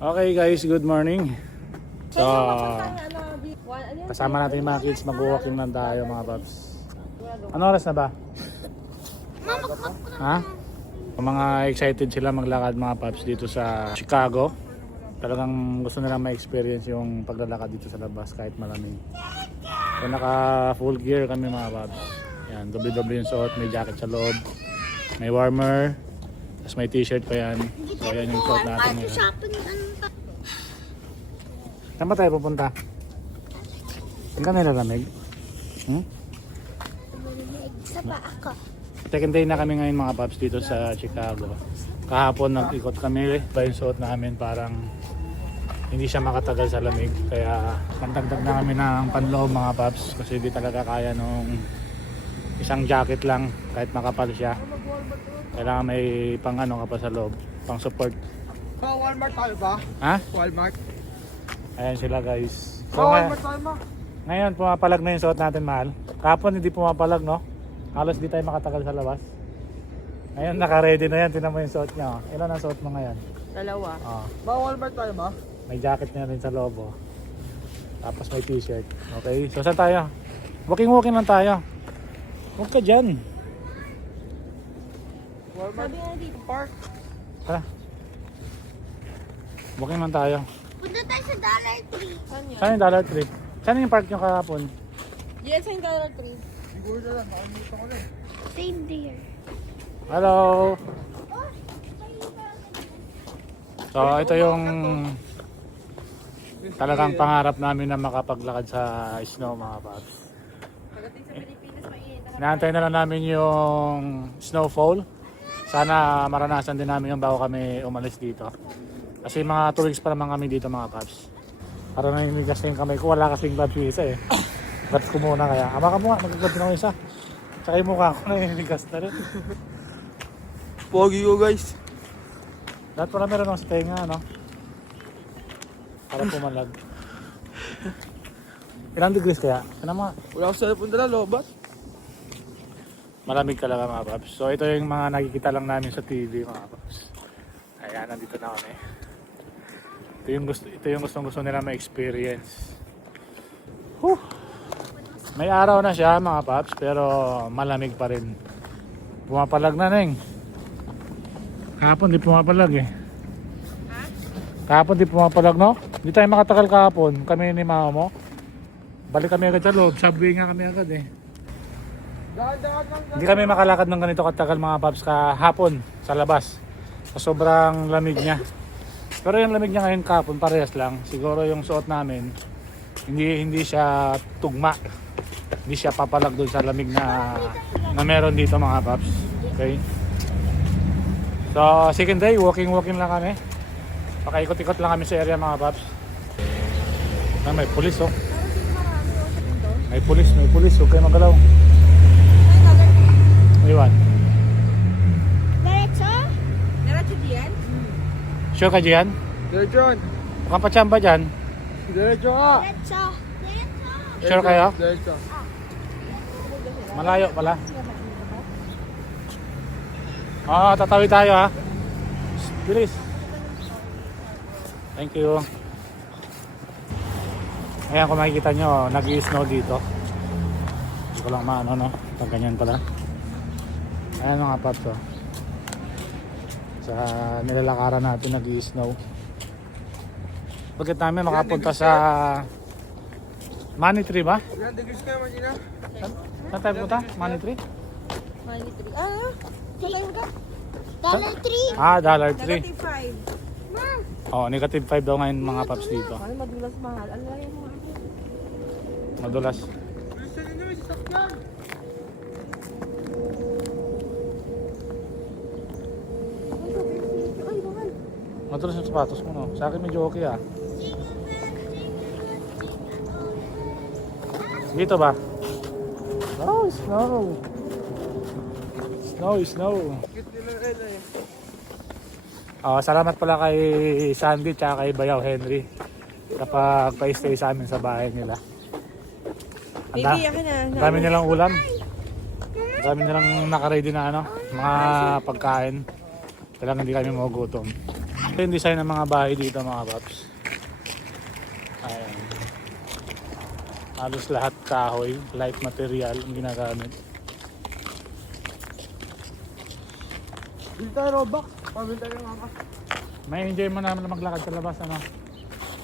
Okay guys, good morning. So, kasama natin yung mga kids, mag-walking lang tayo mga paps. Ano oras na ba? Ha? Mga excited sila maglakad mga paps dito sa Chicago. Talagang gusto nilang ma-experience yung paglalakad dito sa labas kahit malamig. So naka full gear kami mga paps. Yan, doble-doble yung suot, may jacket sa loob, may warmer, tapos may t-shirt pa yan. So yan yung suot natin ngayon. Saan ba tayo pupunta? Saan ka nilalamig? Sa pa ako. Second day na kami ngayon mga paps dito sa Chicago. Kahapon nag-ikot kami, pa yung suot namin parang hindi siya makatagal sa lamig. Kaya pantagdag na kami ng panloob mga paps kasi hindi talaga kaya nung isang jacket lang kahit makapal siya. Kailangan may pang ano ka pa sa loob, pang support. Walmart tayo ba? Ha? Walmart. Ayan sila guys. So, Walmart tayo ba? ngayon pumapalag na yung suot natin mahal. Kahapon hindi pumapalag no? Halos di tayo makatagal sa labas. Ngayon naka-ready na yan, tinan mo yung suot niya. Ilan ang suot mo ngayon? Dalawa. Ba Walmart tayo ba? May jacket niya rin sa loob oh. Tapos may t-shirt. Okay, so saan tayo? Walking lang tayo. Huwag ka dyan. Walmart. Sabi nga dito. Park. Tara. Walking lang tayo. Punta tayo sa Dollar Tree. Saan yun? Saan yung Dollar Tree? Saan yung park yung kahapon? Yes, sa Dollar Tree. Siguro na lang. Nakalimutan ko na eh. Same there. Hello! So ito yung talagang pangarap namin na makapaglakad sa snow mga paps. Pagdating sa Pilipinas, mainit. Inaantay na lang namin yung snowfall. Sana maranasan din namin yung bago kami umalis dito. Kasi mga 2 weeks pa naman kami dito mga paps. Para naninigas na yung kamay ko, wala kasing gloves yung isa eh. Gloves ko muna kaya. Ama ka mo nga, mag-gloves na ako isa. Tsaka yung mukha ko naninigas na rin. Pogi ko guys. Lahat pala meron ako sa tenga, no? Para pumalag. Ilang degrees kaya? Ano mo? Wala ko sa punta na lobat. Malamig talaga mga paps. So ito yung mga nakikita lang namin sa TV mga paps. Ayan, nandito na kami. Ito yung gustong nila ma-experience. May araw na siya mga paps pero malamig pa rin. Pumapalag na neng. Kahapon di pumapalag eh. Kahapon di pumapalag no? Hindi tayo makatagal kahapon. Kami ni mama mo. Balik kami agad sa loob. Subway nga kami agad eh. Dahan-dahan lang. Hindi kami makalakad ng ganito katagal mga paps kahapon sa labas. Sa sobrang lamig niya. Pero yung lamig niya ngayon kahapon parehas lang. Siguro yung suot namin hindi siya tugma. Hindi siya papalag doon sa lamig na meron dito mga paps. Okay. So second day, walking lang kami. Pakaikot-ikot lang kami sa area mga paps. May pulis oh. May pulis. Huwag kayo magalaw. Iwan. Diretso? Diretso diyan? Sure ka dyan? Diretso. Mukhang patsamba dyan. Diretso ka. Diretso. Diretso. Sure kayo? Diretso. Malayo pala. Tatawid tayo ha. Bilis. Thank you. Ayan kung makikita nyo, nag-i-snow dito. Hindi ko lang maano no. Pag ganyan pala. Ayan mga paps oh. Sa nilalakaran natin nag-i-snow. Bakit namin makapunta sa Money Tree ba? Ilan degrees ka naman yun. Saan tayo punta? Money Tree? Money Tree. Salayin ka. Dollar Tree. Dollar Tree. Negative 5. Ma. Negative 5 daw ngayon mga paps dito. Ano madulas mahal? Ano lang mo? Madulas. Bilisan nyo yung sasakyan. Ay, mahal. Madulas yung sapatos mo no. Sa akin medyo okay ah. Dito ba? Snow. Bakit nila rin eh. Salamat pala kay Sandy at kay Bayaw Henry kapag pa-stay sa amin sa bahay nila. Baby, akin na. Dami nilang ulam. Dami nilang naka-ready na mga pagkain. Kailangan hindi kami magugutom. Ito yung design ng mga bahay dito mga paps. Ayan. Halos lahat kahoy, light material ang ginagamit. Bili tayo Robux. Pabili tayo ng angkas. May enjoy mo naman na maglakad sa labas ano.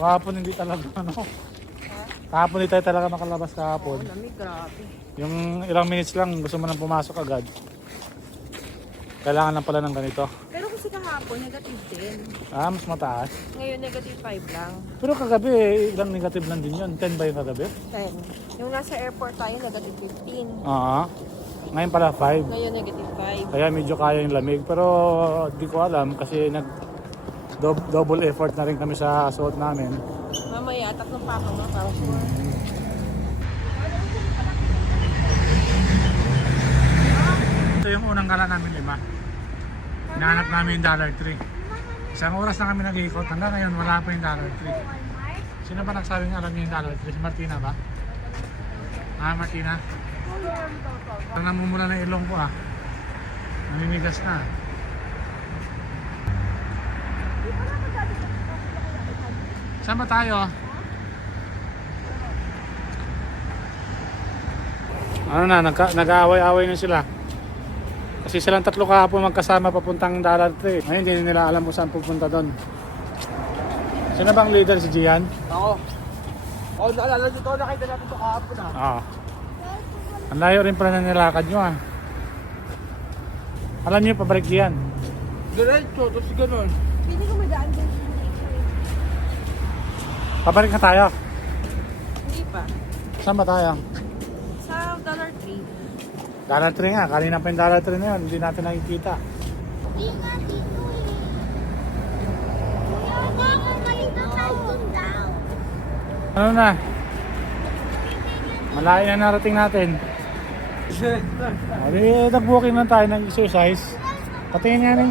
Kahapon hindi talaga ano. Kahapon hindi tayo talaga makalabas kahapon. Lamig, grabe. Yung ilang minutes lang gusto mo nang pumasok agad. Kailangan lang pala ng ganito. Pero kasi kahapon, negative 10. Ah, mas mataas. Ngayon, negative 5 lang. Pero kagabi, ilang negative lang din yun. 10 ba yung kagabi? 10. Yung nasa airport tayo, negative 15. Oo. Ngayon pala 5. Ngayon, negative 5. Kaya medyo kaya yung lamig. Pero di ko alam kasi double effort na rin kami sa suot namin. Mamaya, tatlong pako na para sure. Ito yung unang gala namin 5. Hinahanap namin yung Dollar Tree. Isang oras na kami nag-iikot. Hanggang ngayon wala pa yung Dollar Tree. Sino ba nagsabing alam niyo yung Dollar Tree? Si Martina ba? Ah, Martina? Ito namumula na ilong ko ah. Naninigas na. Saan ba tayo? Ano na, nag-aaway-aaway na sila. Kasi silang tatlo kahapon magkasama papuntang Dollar Tree. Ngayon hindi nila alam kung saan pupunta doon. Sino bang leader? Si Gian? Ako. Oh, naalala nyo ito. Nakita natin ito kahapon ah. Oo. Ang layo rin pala na nilakad nyo ah. Alam nyo, pabalik Gian. Diretso, tapos ganun. Pwede ko madaan din. Pabalik na tayo. Hindi pa. Saan ba tayo? Sa Dollar Tree. Dollar Tree nga. Kanina pa yung Dollar Tree na yun. Hindi natin nakikita. Hindi nga dito eh. Kuya, malito tayo daw. Ano na? Malayo na narating natin. Nag-walking lang tayo, nag-exercise. Patingin nga rin.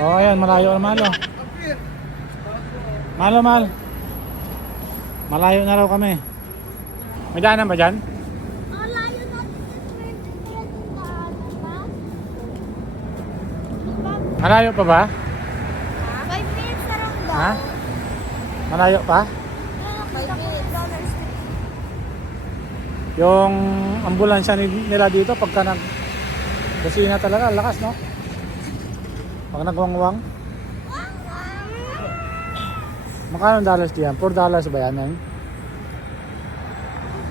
Oo, ayan, malayo na malo. Malo. Malayo na raw kami. May daanan ba dyan? Ang layo natin sa 20 ba? Malayo pa ba? 5 minutes na lang daw. Ha? Malayo pa? 5 minutes. Dollars. Yung ambulansya nila dito pagka kusina talaga, lakas no? Pag nagwangwang. Magkano dollars diyan? $4 ba yan?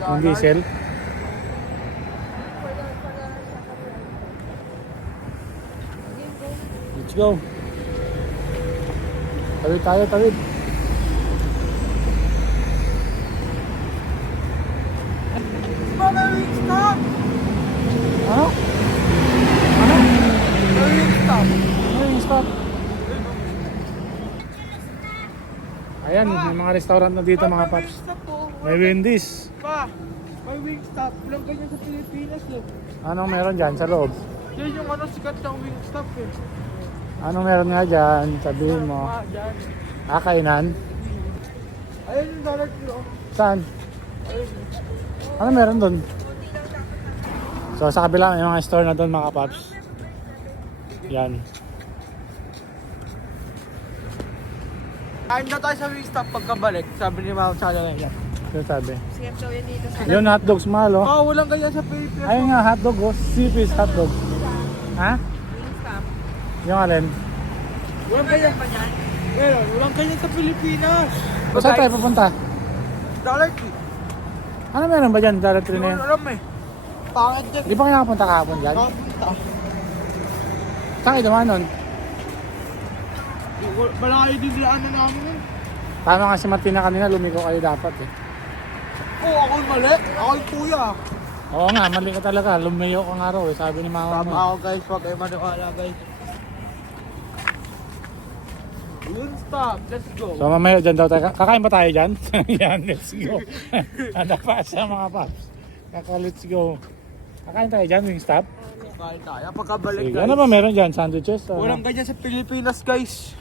Yung diesel? Let's go. Tawid tayo, tawid. Mama, wing stop! Ano? Ano? Wing stop! Ano yung stop? Ayan, may mga restaurant na dito mga paps. Wing stop po. May Wendy's. Pa, may wing stop. Walang ganyan sa Pilipinas eh. Anong meron dyan sa loob? Yan yung ano sikat ng wing stop eh. Anong meron nga dyan? Sabihin mo. Ah, dyan. Kainan? Ayun yung Dollar Tree oh. Saan? Ano meron doon? So sa kabila may mga store na doon mga paps. Yan. Kain na tayo sa wing stop pagkabalik. Sabi ni Mama Chala na yan. Ano sabi? Sige, so yan dito sa Yun hotdogs mahal oh. Oh, walang ganyan sa Pilipinas. Ayun nga hotdog oh. Sipis hotdog. Ha? Wingstop. Yung alin? Walang ganyan pa dyan. Meron, walang ganyan sa Pilipinas. O saan tayo pupunta? Dollar Tree. Ano meron ba dyan? Dollar Tree na Hindi yan? ko alam eh. Pangit dyan. Di ba kayo nakapunta kahapon dyan? Nakapunta. Saan kayo dumaan nun? Malayo din daanan namin eh. Tama nga si Martina kanina, lumiko kayo dapat eh. Oh, ako yung mali. Ako yung kuya. Oo nga, mali ka talaga. Lumayo ka nga raw eh, sabi ni mama Tama mo. ako guys, wag kayo maniwala guys. Yun, stop. Let's go. So mamaya dyan daw tayo. Kakain ba tayo dyan? Yan, let's go. Handa pa sa mga paps. Let's go. Kakain tayo dyan, Wingstop? Kain tayo. Pagkabalik Sige, guys. ano ba meron dyan? Sandwiches? Walang ganyan sa Pilipinas guys.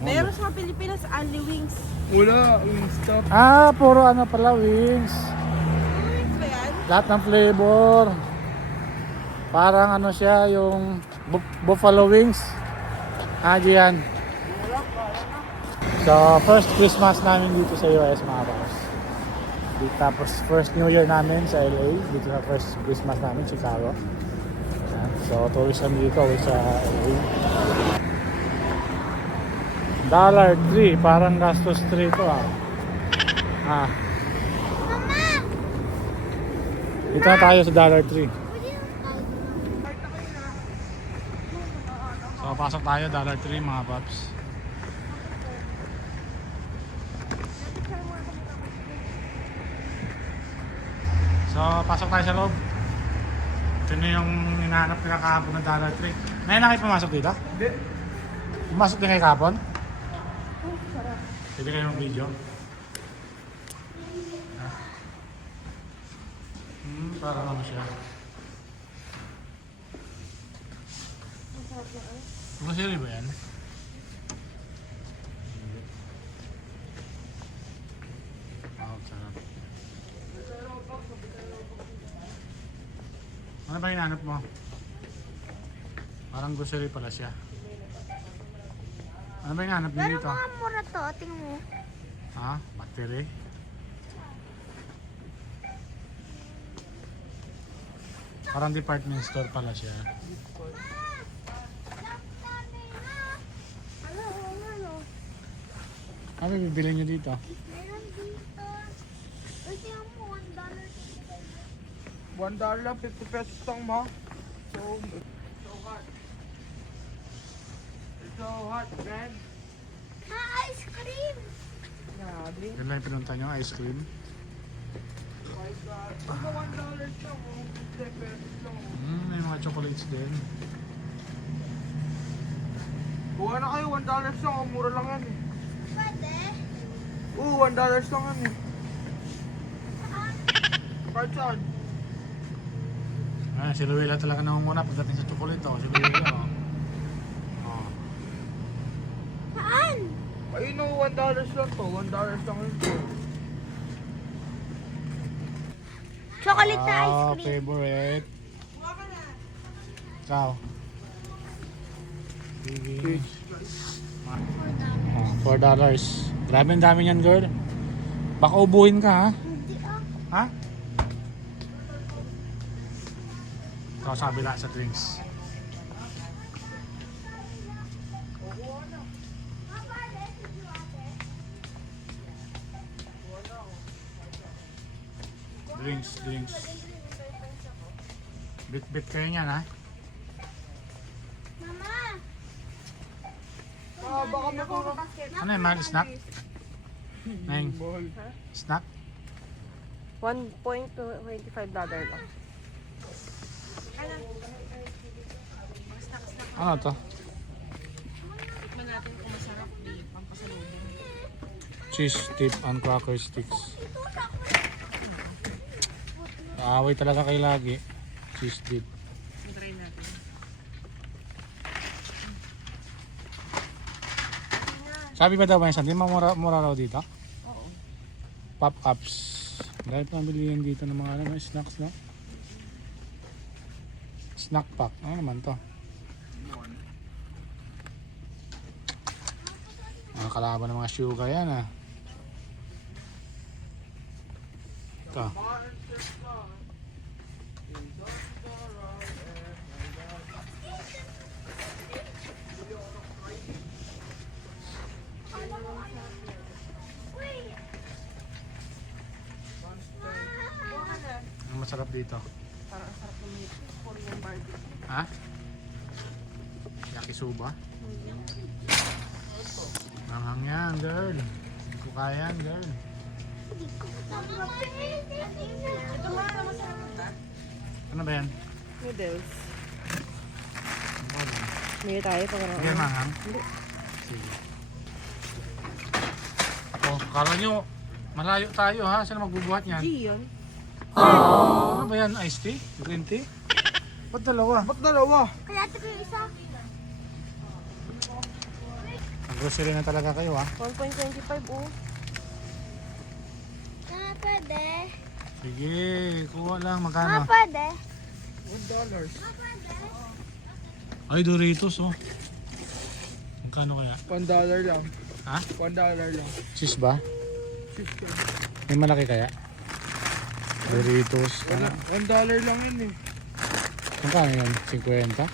Meron sa Pilipinas, only wings. Wala, yung stop. Ah, puro ano pala, wings. Wings ba yan? Lahat ng flavor. Parang ano siya, yung buffalo wings. Gian. So, first Christmas namin dito sa US mga boss. Tapos first New Year namin sa LA. Dito sa first Christmas namin, Chicago. Ayan. So, tourist kami dito sa LA. $3, parang gastos 3 to ah. Mama! Dito na tayo sa $3. Pwede yung So, pasok tayo, $3 mga paps. So, pasok tayo sa loob. Ito na yung hinahanap nila kahapon ng $3. Ngayon na kayo pumasok dito? Hindi. Pumasok din kayo kahapon? Pwede kayo ng video? Parang ano siya. Grocery ba yan? Sarap. Ano ba hinahanap mo? Parang grocery pala siya. Ano ba hinahanap mo Pero dito? mga mura to, tingnan mo. Ha? Battery? Parang department store pala siya. Ano bibili nyo dito? Meron dito. Kasi ang mo, $1. $1, 50 pesos lang mo. So hot. It's so hot, man. Ice cream! Grabe. Yan lang yung pinunta nyo, ice cream. Ano $1 lang mo? 50 pesos lang mo. May mga chocolates din. Kuha na kayo, $1 lang. Oh, mura lang yan eh. Pwede? Oo, $1 lang yan eh. Kahit saan? Si Luella talaga nangunguna pagdating sa chocolate. Si Luella. Oh. Saan? Ayun o, $1 lang to. $1 lang yun to. Chocolate na ice cream. Favorite. Ikaw. Sige. $4. Grabe ang dami niyan, girl. Baka ubuhin ka, ha? Hindi ah. Ha? Ikaw sa kabila sa drinks. Drinks. Bit-bit kayo niyan, ha? Mama! Baka may kurang. Ano yung mahal? Snack? Neng, snack? $1.25 lang. Ano to? Cheese dip and cracker sticks. Kaaway talaga kayo lagi. Cheese dip. Sabi ba daw ba yung mura raw dito? Oo. Pop-ups. Dahil pa bilihin dito ng mga ano, snacks, no? Snack pack. Ano naman to? Mga kalaban ng mga sugar yan, ah. Ito. Ang masarap dito. Parang ang sarap naman ito. Korean barbecue. Ha? Yakisoba? Manghang yan, girl. Hindi ko kaya yan, girl. Ito nga, masarap ito. Ano ba yan? Noodles. Ano ba yan? Hindi tayo pag Hindi yan manghang? Sige. Oh, kala nyo, malayo tayo ha? Saan magbubuhat yan? G yun. Ano ba yan? Iced tea? Green tea? Ba't dalawa? Ba't dalawa? Kaya ito ko yung isa. Grocery na talaga kayo ha? 1.25 oh. Mama, pwede? Sige, kuha lang. Mama, Magkano? pwede? $1. Ay, Doritos oh. Magkano kaya? $1 lang. Ha? $1 lang. Cheese ba? May malaki kaya? Doritos. Wala. $1 lang yun eh. Magkano yun? 50?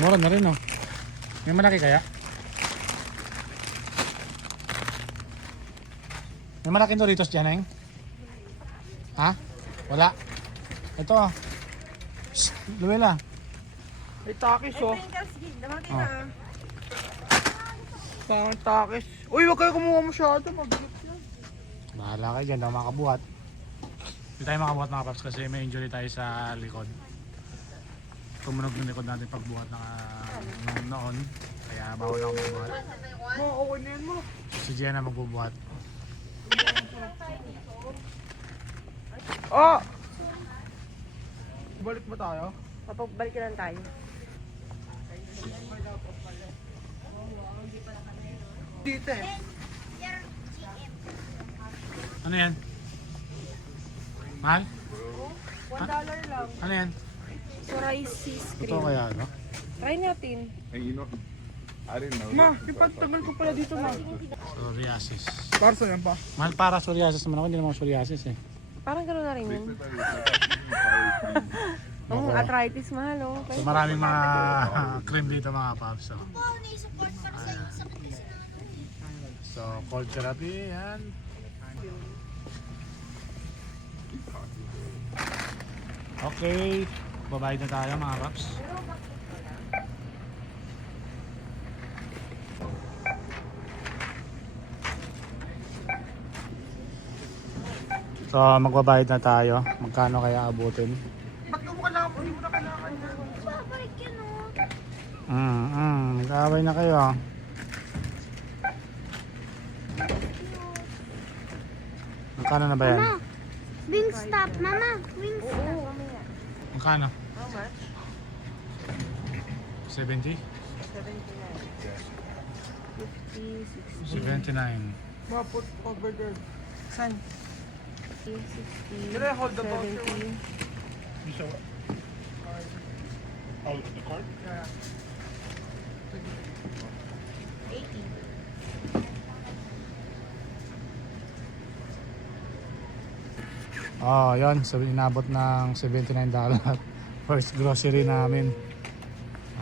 Mura na rin oh. May malaki kaya? May malaking Doritos dyan, eh? Ha? Wala. Ito oh. Shhh, Luella. May takis oh. Pringles, damaki Oh. na. Pangit takis. Uy, wag kayo kumuha masyado. Mag-git yan. Bahala kayo dyan, daw makabuhat. Hindi tayo makabuhat mga paps kasi may injury tayo sa likod. Tumunog yung likod natin pagbuhat noon. Kaya bawal ako magbuhat. Ma, okay na yan mo. Si Jenna magbubuhat. Ah! Balik ba tayo? Papagbalik lang tayo. Dito eh. Ano yan? Mahal? $1 lang. Ano yan? So rice cheese Ito cream. kaya ano? Try natin. And you know, I didn't know. Ma, ipagtagal ko pala dito ma. Psoriasis. Para saan yan pa? Mahal para psoriasis naman ako, hindi naman ako psoriasis eh. Parang gano'n na rin yun. Oo. Ang arthritis mahal oh. So maraming mga cream dito mga paps. So, Po, support para sa iyo. Sakit kasi na ano eh. so cold therapy yan. Okay, babayad na tayo mga paps. So magbabayad na tayo. Magkano kaya abutin? Ba't ka mo kailangan? Hindi mo na kailangan yan. Babalik yan oh. Nag-aaway na kayo. Magkano na ba yan? Mama, Wingstop. Mama, Wingstop. Oo, mamaya. Magkano? How much? 70? 79. 50, 60. 79. Ma, put over there. San? 60, Can I hold the voucher? 70. Oh, the card? 80. Oh, yun. So, inabot ng $79. First grocery namin.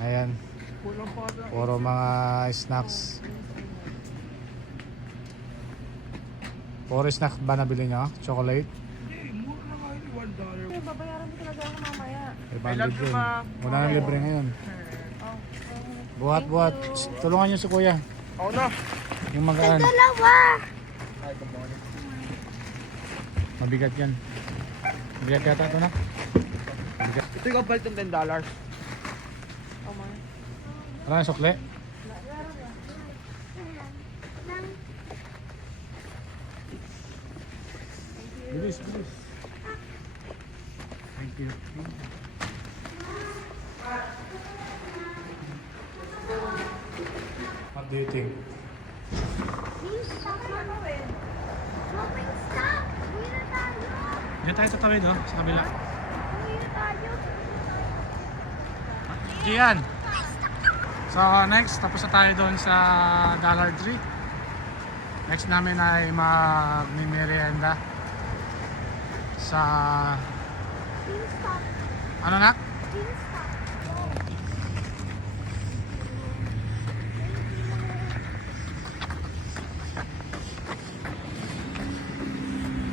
Ayan. Kulang pa ata. Puro mga snacks. Puro snack ba nabili nyo? Chocolate? Hindi, mura na nga yun. $1. Pero babayaran mo talaga ako mamaya. 500 yun. Ma. Wala na libre ngayon. Oh, Buhat, buhat. Tulungan nyo si kuya. Ako na. Yung magaan. Dalawa. Hi, good morning. Mabigat yan. Mabigat yata ito na. Mabigat. Ito yung kapalit ng $10. oh man. Wala na sukle? Bilis, bilis. Thank you. What do you think? Wingstop. Ma, Wingstop. Uwi na tayo. Diyan tayo tatawid oh, sa kabila. Uwi na tayo. Gian! So next, tapos na tayo doon sa Dollar Tree. Next namin ay mag-merienda sa Wingstop. ano na? Wingstop.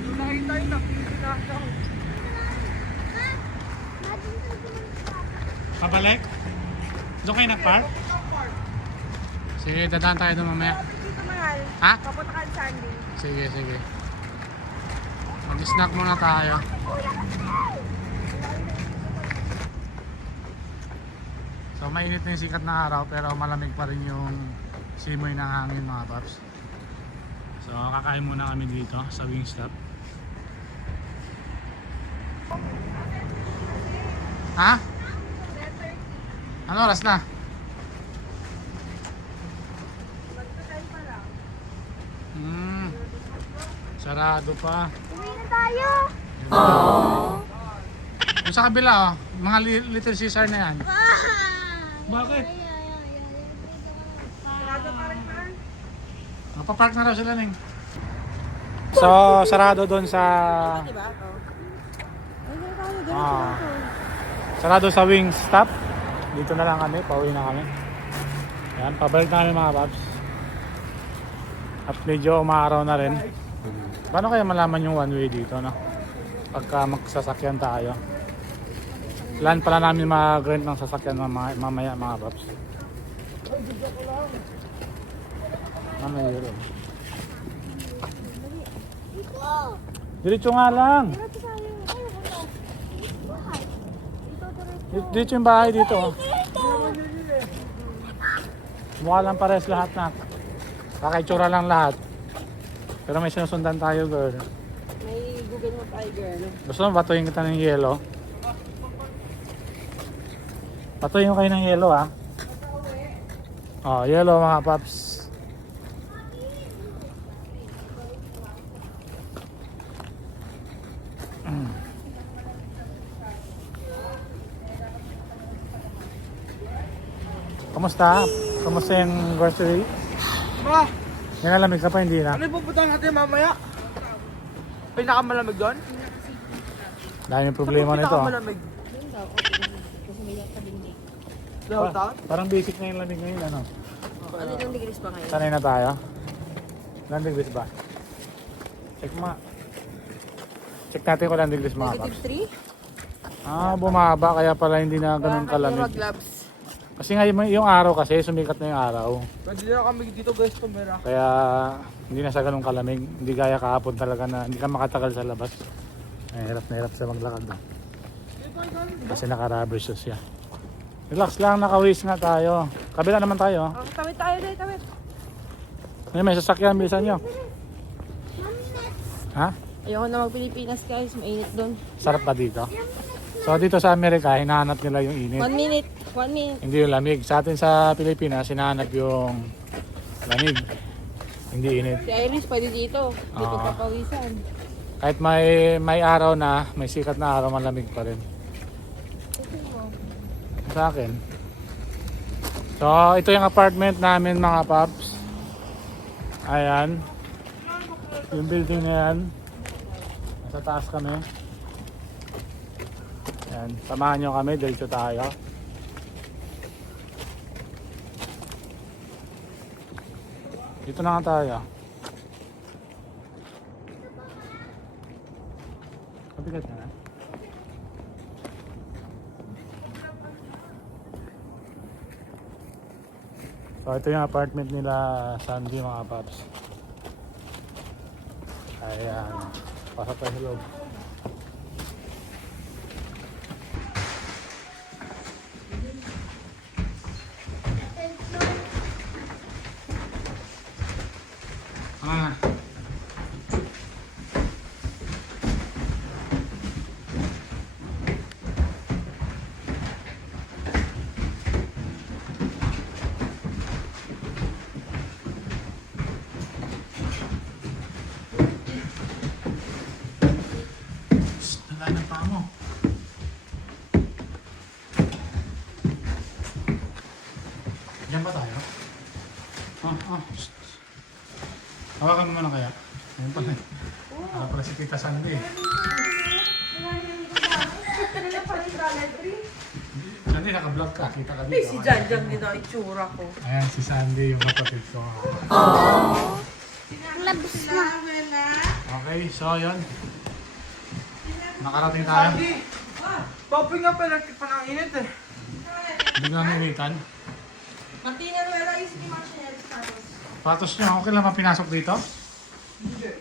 Lunahin tayo na. Pinasyaw. Ma, madin tayo pinag-stop. Pabalik? Doon kayo nag-park? Sige, dadaan tayo doon mamaya. Dito mahal. Ha? Papunta ka sa Sunday. Sige, sige. Mag-snack muna tayo. So mainit na yung sikat na araw pero malamig pa rin yung simoy ng hangin mga paps. So kakain muna kami dito sa Wingstop. Ha? Ano oras na? Sarado pa. Uwi na tayo. Yung sa kabila oh, mga Little Caesar na yan. Ah! Bakit? Ay, ay, ay, ay. Napapark na raw sila, Ning. So, sarado doon sa... Diba? Oh. Ay, ganito. Ah. Sarado sa wing stop. Dito na lang kami, pauwi na kami. Yan, pabalik namin mga paps. At medyo umaaraw na rin. Paano kaya malaman yung one way dito, no? Pagka magsasakyan tayo. Plan pala namin mag-rent ng sasakyan mamaya mga paps. Mamaya yun. Diretso nga lang. Dito yung bahay dito. Oh. Mukha lang pares lahat na. Kakaitsura lang lahat. Pero may sinusundan tayo, girl. May Google mo tayo, girl. Gusto mo batuhin kita ng yelo? Batuhin ko kayo ng yelo, ha? Oh, yelo mga paps. Kamusta? Kamusta yung grocery? Ma, Nilalamig ka pa, hindi na? ano yung pupuntahan natin mamaya? Pinakamalamig doon? Daming problema nito. Pinakamalamig. Kasi may tabing Downtown? Parang basic na yung lamig ngayon, ano? Ano yung degrees pa ngayon? Sanay na tayo? Ilang degrees ba? Check mo. Check natin kung ilang degrees mga paps. Negative 3? Bumaba kaya pala hindi na ganun Kaya kalamig. mag-gloves. Kasi nga yung araw kasi, sumikat na yung araw. Pwede na kami dito guys, tumira. Kaya hindi na sa ganun kalamig. Hindi gaya kahapon talaga na hindi ka makatagal sa labas. Hirap na hirap sa maglakad na. Kasi naka-rubber shoes siya. Relax lang, nakawis nga tayo. Kabila naman tayo. Oh, tawid tayo dahil, tawid. May sasakyan, bilisan nyo. Ha? Ayoko na mag-Pilipinas guys, mainit doon. Sarap ba dito? So dito sa Amerika, hinahanap nila yung init. 1 minute, 1 minute. Hindi yung lamig. Sa atin sa Pilipinas, hinahanap yung lamig. Hindi init. Si Iris pwede dito. Dito Ah. papawisan. Kahit may araw na, may sikat na araw, malamig pa rin. Sa akin. So, ito yung apartment namin mga paps. Ayan. Yung building na yan. Nasa taas kami. Ayan. Samahan nyo kami, dito tayo. Dito na nga tayo. Kapigat na. So ito yung apartment nila Sandy mga paps. Ayan. Pasok tayo sa loob. Ah. Wala ng paa mo. Diyan ba tayo? Shh. Hawakan mo muna kaya. Ayun pala. Para pala si Tita Sandy eh. Sandy, naka-vlog ka. Kita ka dito. Si Janjang din ang itsura ko. Ayan, si Sandy, yung kapatid ko. Labas na. Okay, so yun. Nakarating tayo. Papi nga pala, ng init eh. Biglang ninitan. Martina Ruela is ni Marcel Carlos. Patos nyo, okay lang mapinasok dito? Hindi.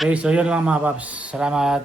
Okay, so yun lang mga paps. Salamat.